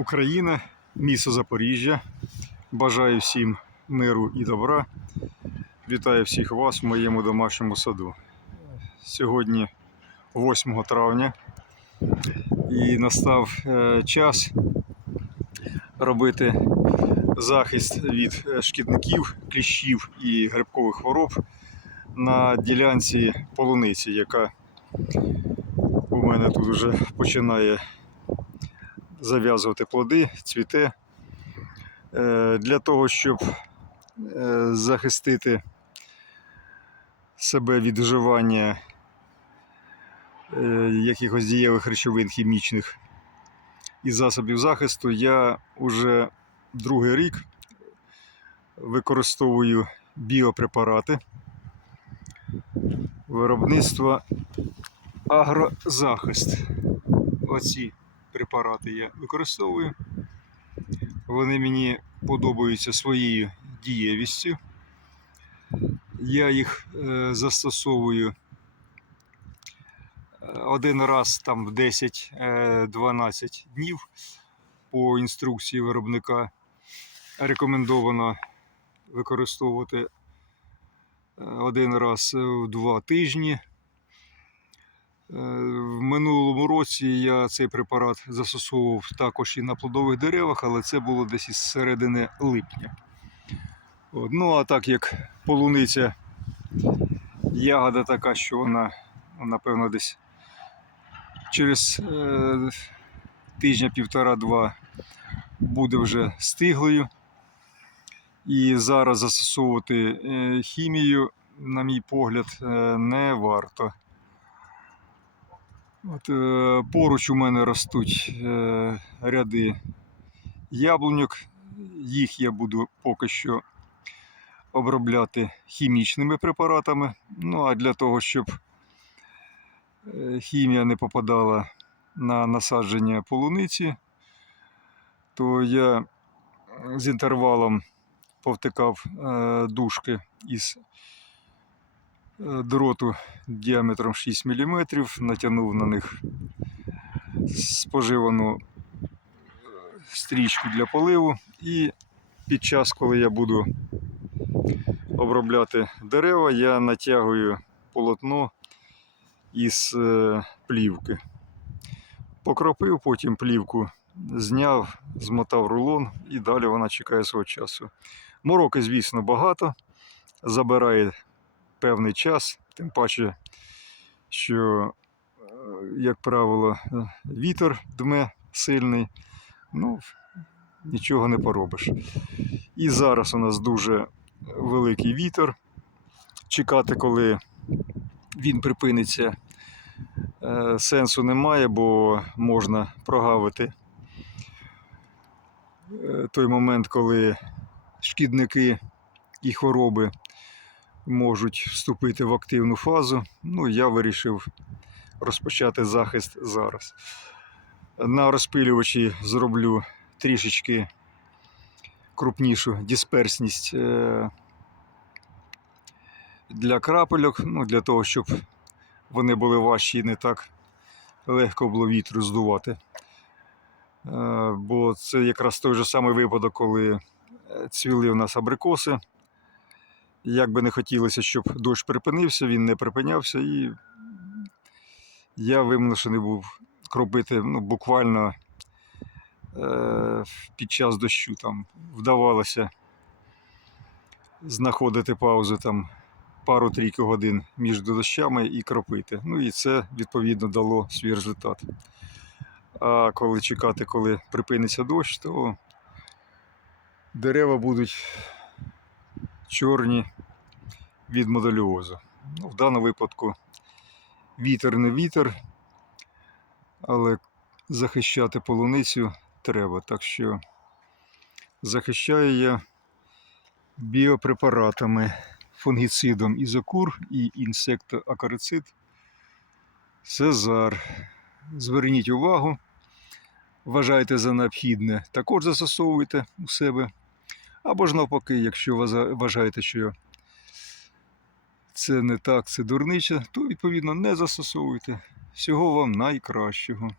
Україна, місто Запоріжжя. Бажаю всім миру і добра. Вітаю всіх вас в моєму домашньому саду. Сьогодні 8 травня і настав е, час робити захист від е, шкідників, кліщів і грибкових хвороб на ділянці полуниці, яка у мене тут вже починає зав'язувати плоди, цвіте. Для того, щоб е, захистити себе від вживання е, якихось дієвих речовин хімічних і засобів захисту, я вже другий рік використовую біопрепарати виробництва агрозахист. Оці препарати я використовую. Вони мені подобаються своєю дієвістю. Я їх е, застосовую е, один раз там в 10-12 днів по інструкції виробника. Рекомендовано використовувати е, один раз в два тижні. Е, В минулому році я цей препарат застосовував також і на плодових деревах, але це було десь із середини липня. Ну, а так як полуниця ягода така, що вона, напевно, десь через е, тижня півтора-два буде вже стиглою. І зараз застосовувати е, хімію, на мій погляд, е, не варто. От, е, поруч у мене ростуть е, ряди яблуньок. Їх я буду поки що обробляти хімічними препаратами. Ну а для того, щоб е, хімія не попадала на насадження полуниці, то я з інтервалом повтикав е, дужки із дроту діаметром 6 мм, натягнув на них споживану е, стрічку для поливу. І під час, коли я буду обробляти дерева, я натягую полотно із е, плівки. Покропив, потім плівку зняв, змотав рулон і далі вона чекає свого часу. Мороки, звісно, багато, забирає певний час, тим паче, що, е, як правило, е, вітер дме сильний, ну, нічого не поробиш. І зараз у нас дуже великий вітер. Чекати, коли він припиниться, е, сенсу немає, бо можна прогавити той момент, коли шкідники і хвороби можуть вступити в активну фазу. Ну, я вирішив розпочати захист зараз. На розпилювачі зроблю трішечки крупнішу дисперсність е, для крапельок, ну, для того, щоб вони були важчі і не так легко було вітру здувати. Е, Бо це якраз той же самий випадок, коли е, цвіли в нас абрикоси. Як би не хотілося, щоб дощ припинився, він не припинявся, і я вимушений був кропити ну, буквально е, під час дощу. Там вдавалося знаходити паузу там пару-трійку годин між дощами і кропити. Ну і це відповідно дало свій результат. А коли чекати, коли припиниться дощ, то дерева будуть чорні від модельозу. Ну, в даному випадку вітер не вітер, але захищати полуницю треба. Так що захищаю я біопрепаратами, фунгіцидом ізокур і інсектоакарицид Сезар. Зверніть увагу, вважайте за необхідне, також застосовуйте у себе. Або ж навпаки, якщо вважаєте, що це не так, це дурнича, то відповідно не застосовуйте. Всього вам найкращого.